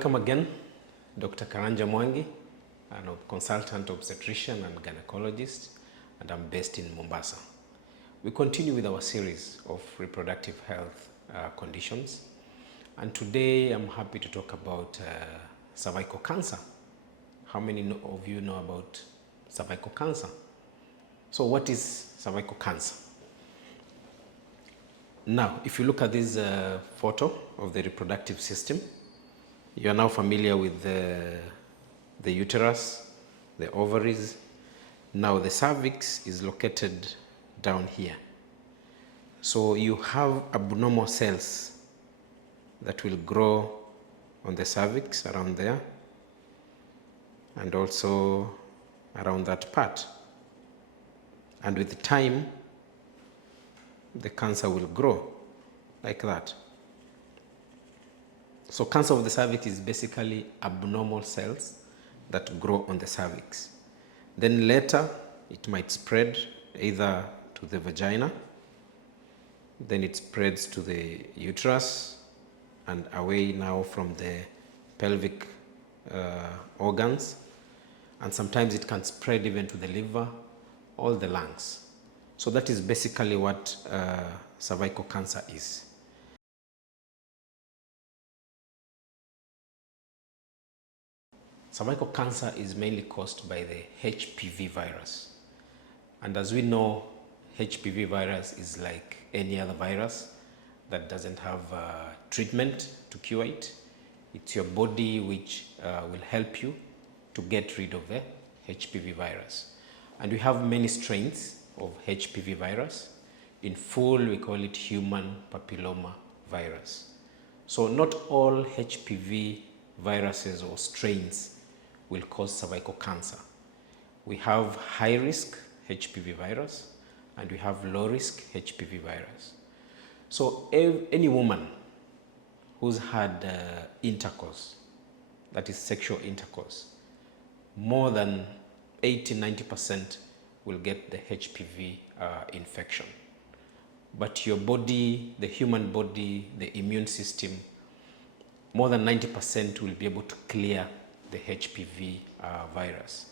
Welcome again, Dr. Karanja Mwangi, I'm a consultant obstetrician and gynecologist, and I'm based in Mombasa. We continue with our series of reproductive health conditions, and today I'm happy to talk about cervical cancer. How many of you know about cervical cancer? So what is cervical cancer? Now, if you look at this photo of the reproductive system, you are now familiar with the uterus, the ovaries. Now the cervix is located down here. So you have abnormal cells that will grow on the cervix around there and also around that part. And with time, the cancer will grow like that. So cancer of the cervix is basically abnormal cells that grow on the cervix. Then later, it might spread either to the vagina, then it spreads to the uterus and away now from the pelvic organs. And sometimes it can spread even to the liver or the lungs. So that is basically what cervical cancer is. Cervical cancer is mainly caused by the HPV virus. And as we know, HPV virus is like any other virus that doesn't have treatment to cure it. It's your body which will help you to get rid of the HPV virus. And we have many strains of HPV virus. In full, we call it human papilloma virus. So not all HPV viruses or strains will cause cervical cancer. We have high risk HPV virus and we have low risk HPV virus. So any woman who's had intercourse, that is sexual intercourse, more than 80-90% will get the HPV infection. But your body, the human body, the immune system, more than 90% will be able to clear the HPV virus.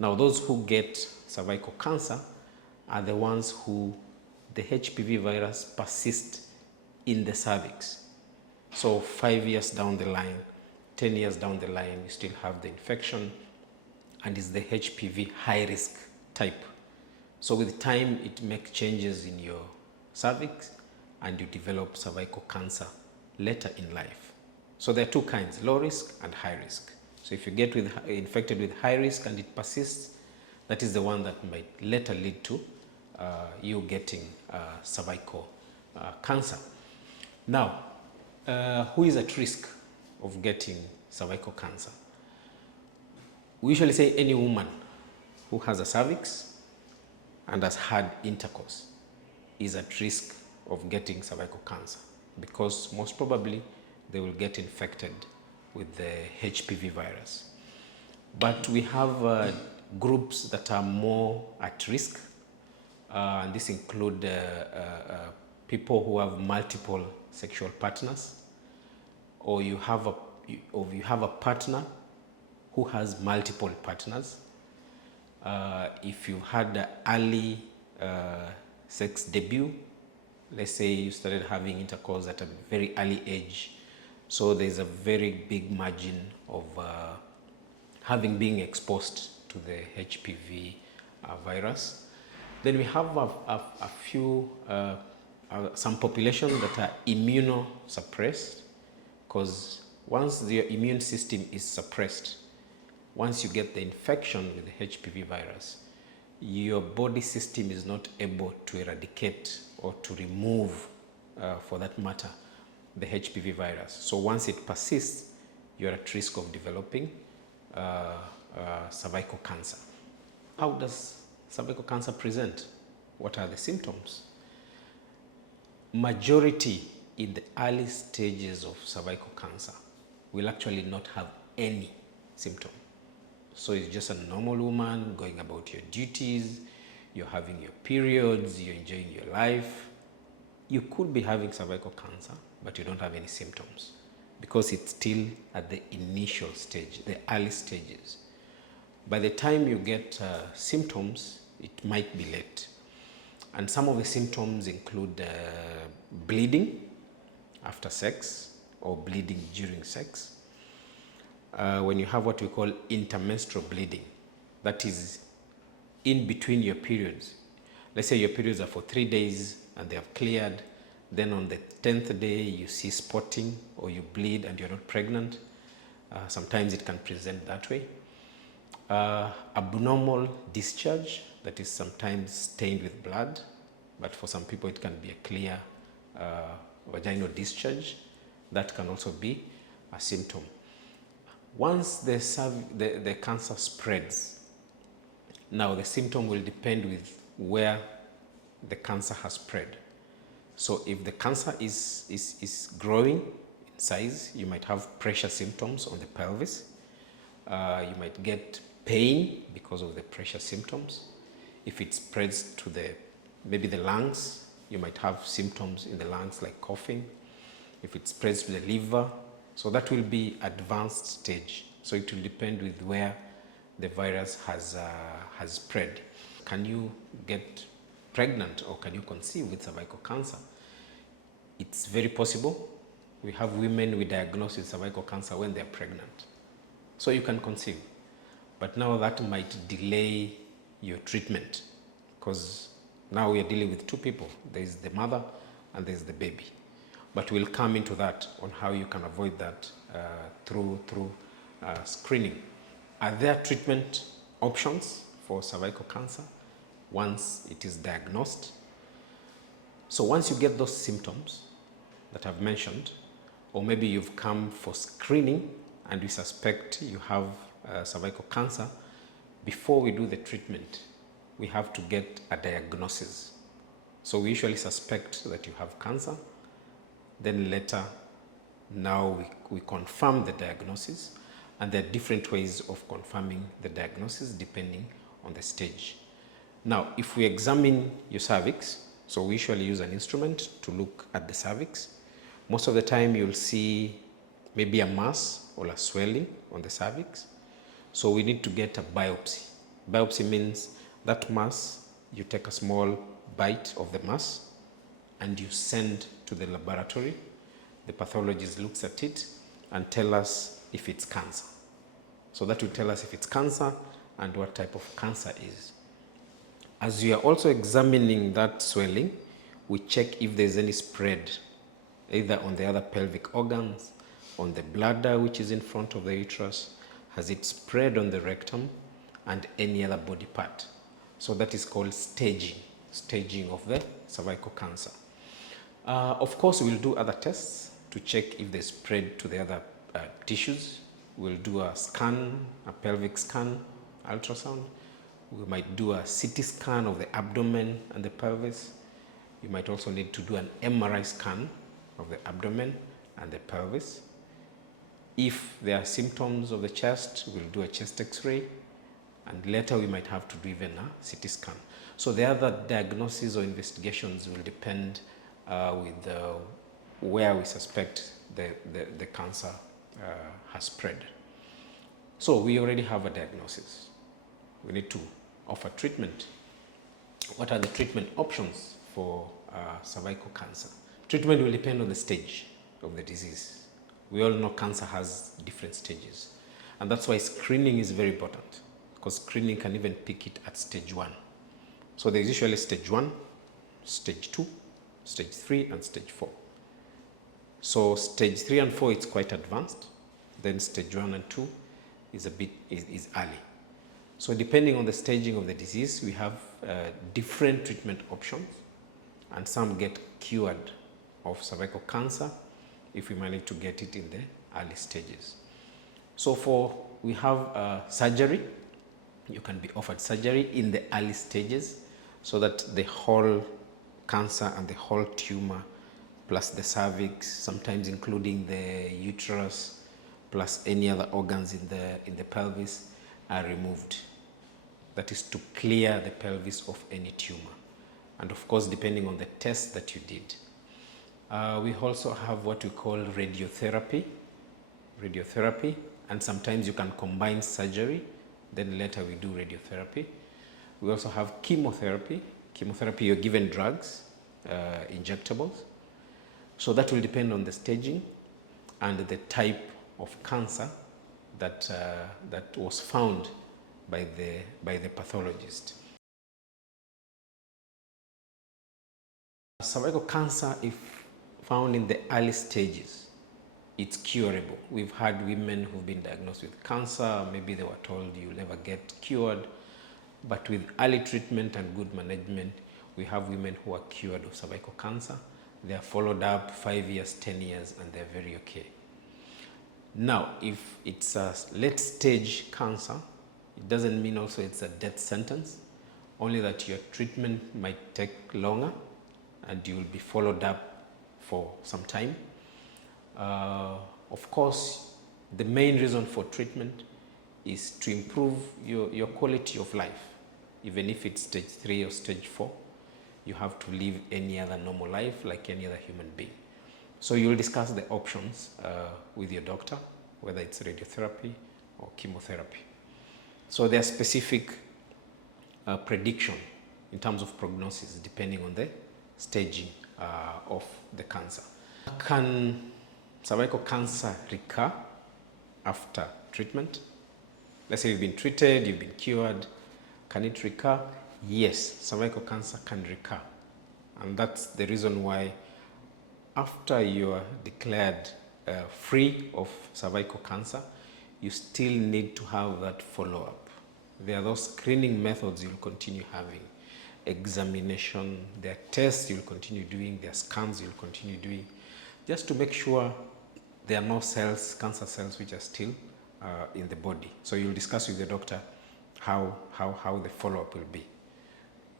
Now, those who get cervical cancer are the ones who the HPV virus persists in the cervix. So 5 years down the line, 10 years down the line, you still have the infection, and it's the HPV high risk type. So with time, it makes changes in your cervix and you develop cervical cancer later in life. So there are two kinds, low risk and high risk. So if you get infected with high risk and it persists, that is the one that might later lead to you getting cervical cancer. Now, who is at risk of getting cervical cancer? We usually say any woman who has a cervix and has had intercourse is at risk of getting cervical cancer because most probably they will get infected with the HPV virus. But we have groups that are more at risk. And this include people who have multiple sexual partners, or you have a partner who has multiple partners. If you had early sex debut, let's say you started having intercourse at a very early age, so there's a very big margin of being exposed to the HPV virus. Then we have some populations that are immunosuppressed, because once your immune system is suppressed, once you get the infection with the HPV virus, your body system is not able to eradicate or to remove, for that matter, the HPV virus. So once it persists, you're at risk of developing cervical cancer. How does cervical cancer present? What are the symptoms? Majority in the early stages of cervical cancer will actually not have any symptom. So it's just a normal woman going about your duties, you're having your periods, you're enjoying your life. You could be having cervical cancer, but you don't have any symptoms. because it's still at the initial stage, the early stages. By the time you get symptoms, it might be late. And some of the symptoms include bleeding after sex or bleeding during sex. When you have what we call intermenstrual bleeding, that is in between your periods. Let's say your periods are for 3 days and they have cleared. Then on the 10th day, you see spotting or you bleed and you're not pregnant. Sometimes it can present that way. Abnormal discharge, that is sometimes stained with blood, but for some people it can be a clear vaginal discharge. That can also be a symptom. Once the cancer spreads, now the symptom will depend with where the cancer has spread. So if the cancer is growing in size, you might have pressure symptoms on the pelvis. You might get pain because of the pressure symptoms. If it spreads to maybe the lungs, you might have symptoms in the lungs like coughing. If it spreads to the liver, so that will be advanced stage. So it will depend with where the virus has spread. Can you get pregnant or can you conceive with cervical cancer? It's very possible. We have women with diagnosed with cervical cancer when they're pregnant. So you can conceive. But now that might delay your treatment because now we are dealing with two people. There's the mother and there's the baby. But we'll come into that on how you can avoid that through screening. Are there treatment options for cervical cancer once it is diagnosed? So once you get those symptoms that I've mentioned, or maybe you've come for screening and we suspect you have cervical cancer, before we do the treatment, we have to get a diagnosis. So we usually suspect that you have cancer. Then later, now we confirm the diagnosis, and there are different ways of confirming the diagnosis depending on the stage. Now, if we examine your cervix, so we usually use an instrument to look at the cervix. Most of the time you'll see maybe a mass or a swelling on the cervix. So we need to get a biopsy. Biopsy means that mass, you take a small bite of the mass and you send to the laboratory. The pathologist looks at it and tell us if it's cancer. So that will tell us if it's cancer and what type of cancer is. As we are also examining that swelling, we check if there's any spread, either on the other pelvic organs, on the bladder which is in front of the uterus, has it spread on the rectum, and any other body part. So that is called staging of the cervical cancer. Of course, we'll do other tests to check if they spread to the other tissues. We'll do a scan, a pelvic scan, ultrasound. We might do a CT scan of the abdomen and the pelvis. You might also need to do an MRI scan of the abdomen and the pelvis. If there are symptoms of the chest, we'll do a chest x-ray, and later we might have to do even a CT scan. So the other diagnoses or investigations will depend with where we suspect the cancer has spread. So we already have a diagnosis. We need to offer treatment. What are the treatment options for cervical cancer? Treatment will depend on the stage of the disease. We all know cancer has different stages. And that's why screening is very important, because screening can even pick it at stage 1. So there's usually stage 1, stage 2, stage 3, and stage 4. So stage 3 and 4 it's quite advanced. Then stage 1 and 2 is early. So depending on the staging of the disease, we have different treatment options, and some get cured of cervical cancer if we manage to get it in the early stages. So we have surgery. You can be offered surgery in the early stages so that the whole cancer and the whole tumor plus the cervix, sometimes including the uterus, plus any other organs in the pelvis are removed. That is to clear the pelvis of any tumor. And of course, depending on the test that you did. We also have what we call radiotherapy. radiotherapy, and sometimes you can combine surgery, then later we do radiotherapy. We also have chemotherapy. Chemotherapy, you're given drugs, injectables. So that will depend on the staging and the type of cancer that was found by the pathologist. Cervical cancer, if found in the early stages, it's curable. We've had women who've been diagnosed with cancer, maybe they were told you'll never get cured, but with early treatment and good management, we have women who are cured of cervical cancer. They are followed up 5 years, 10 years, and they're very okay. Now, if it's a late stage cancer, it doesn't mean also it's a death sentence, only that your treatment might take longer and you will be followed up for some time. Of course, the main reason for treatment is to improve your quality of life. Even if it's stage 3 or stage 4, you have to live any other normal life like any other human being. So you'll discuss the options with your doctor, whether it's radiotherapy or chemotherapy. So there are specific prediction in terms of prognosis depending on the staging of the cancer. Can cervical cancer recur after treatment? Let's say you've been treated, you've been cured. Can it recur? Yes, cervical cancer can recur. And that's the reason why after you are declared free of cervical cancer, you still need to have that follow-up. There are those screening methods you'll continue having. Examination, there are tests you'll continue doing, there are scans you'll continue doing, just to make sure there are no cells, cancer cells, which are still in the body. So you'll discuss with the doctor how the follow-up will be.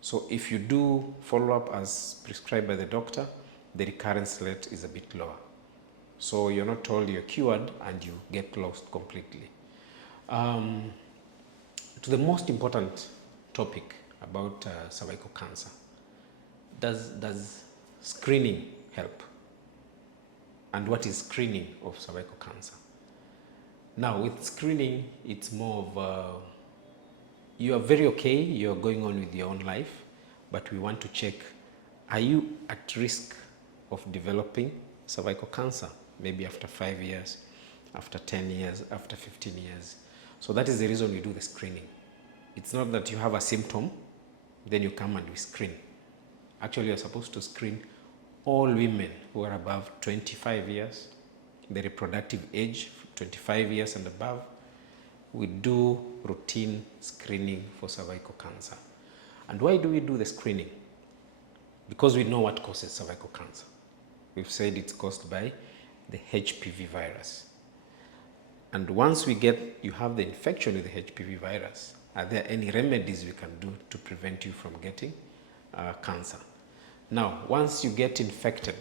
So if you do follow-up as prescribed by the doctor, the recurrence rate is a bit lower. So you're not told you're cured and you get lost completely. To the most important topic about cervical cancer, does screening help? And what is screening of cervical cancer? Now with screening, it's more of you are very okay, you're going on with your own life, but we want to check, are you at risk of developing cervical cancer? Maybe after 5 years, after 10 years, after 15 years. So that is the reason we do the screening. It's not that you have a symptom, then you come and we screen. Actually, you're supposed to screen all women who are above 25 years, the reproductive age, 25 years and above. We do routine screening for cervical cancer. And why do we do the screening? Because we know what causes cervical cancer. We've said it's caused by the HPV virus. And once you have the infection with the HPV virus, are there any remedies we can do to prevent you from getting cancer? Now, once you get infected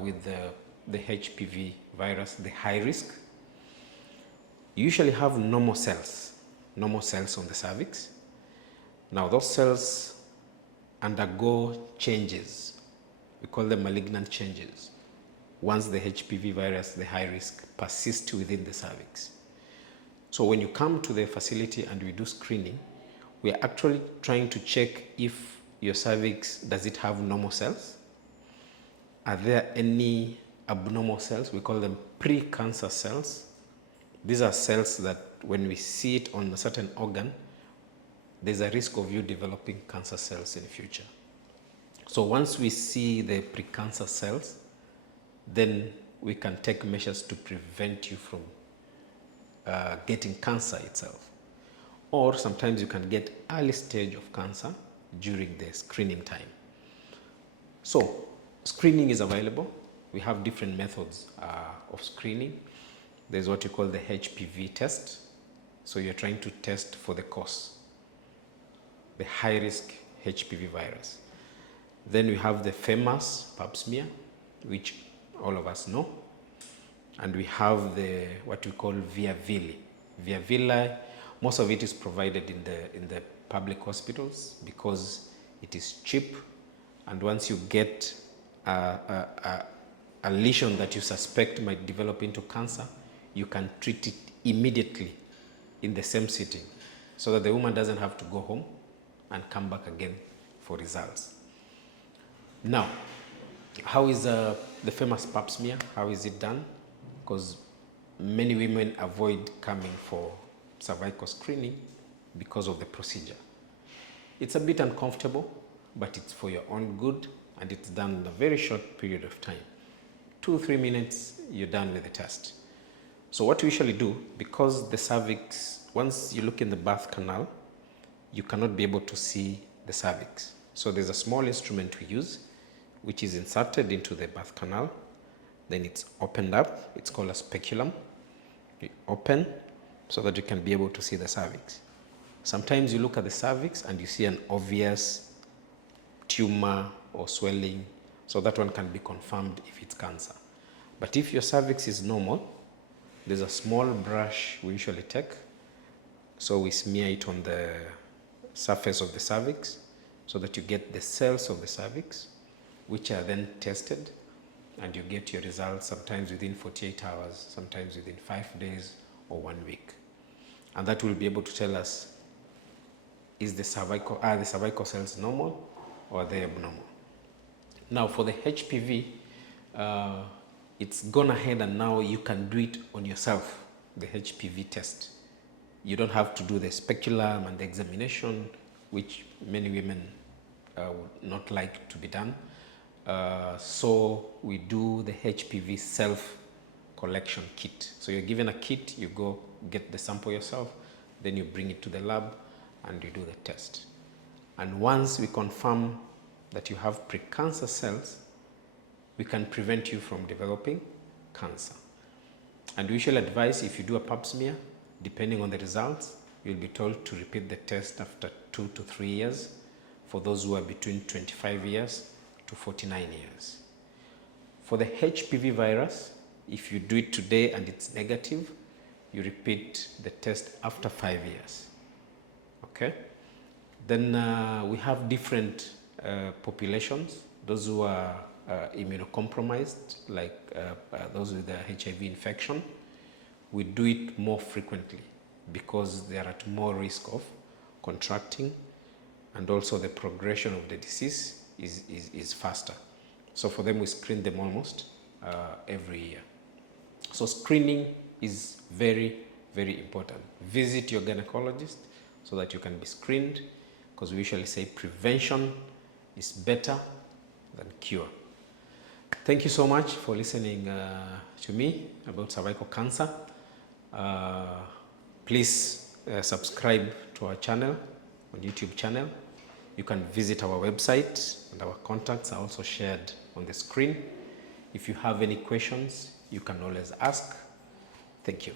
with the HPV virus, the high risk, you usually have normal cells on the cervix. Now, those cells undergo changes. We call them malignant changes. Once the HPV virus, the high risk, persists within the cervix. So when you come to the facility and we do screening, we are actually trying to check if your cervix, does it have normal cells? Are there any abnormal cells? We call them pre-cancer cells. These are cells that when we see it on a certain organ, there's a risk of you developing cancer cells in the future. So once we see the pre-cancer cells, then we can take measures to prevent you from getting cancer itself. Or sometimes you can get early stage of cancer during the screening time. So screening is available. We have different methods of screening. There's what you call the HPV test. So you're trying to test for the cause, the high risk HPV virus. Then we have the famous pap smear, which all of us know. And we have what we call via villi. Via villi, most of it is provided in the public hospitals because it is cheap. And once you get a lesion that you suspect might develop into cancer, you can treat it immediately in the same sitting so that the woman doesn't have to go home and come back again for results. Now, how is the famous pap smear? How is it done? Because many women avoid coming for cervical screening because of the procedure. It's a bit uncomfortable, but it's for your own good, and it's done in a very short period of time. 2-3 minutes, you're done with the test. So what we usually do, because the cervix, once you look in the birth canal, you cannot be able to see the cervix. So there's a small instrument we use, which is inserted into the birth canal. Then it's opened up. It's called a speculum. You open so that you can be able to see the cervix. Sometimes you look at the cervix and you see an obvious tumor or swelling, so that one can be confirmed if it's cancer. But if your cervix is normal, there's a small brush we usually take. So we smear it on the surface of the cervix so that you get the cells of the cervix, which are then tested, and you get your results sometimes within 48 hours, sometimes within 5 days or 1 week. And that will be able to tell us, are the cervical cells normal or are they abnormal? Now for the HPV, it's gone ahead and now you can do it on yourself, the HPV test. You don't have to do the speculum and the examination, which many women would not like to be done. So we do the HPV self-collection kit. So you're given a kit, you go get the sample yourself, then you bring it to the lab and you do the test. And once we confirm that you have precancer cells, we can prevent you from developing cancer. And we usually advise, if you do a pap smear, depending on the results, you'll be told to repeat the test after 2 to 3 years for those who are between 25 years to 49 years. For the HPV virus, if you do it today and it's negative, you repeat the test after 5 years. Okay? Then we have different populations. Those who are immunocompromised, like those with the HIV infection, we do it more frequently because they are at more risk of contracting, and also the progression of the disease is faster. So for them, we screen them almost every year. So screening is very, very important. Visit your gynecologist so that you can be screened, because we usually say prevention is better than cure. Thank you so much for listening to me about cervical cancer. Please subscribe to our channel, on YouTube channel. You can visit our website, and our contacts are also shared on the screen. If you have any questions, you can always ask. Thank you.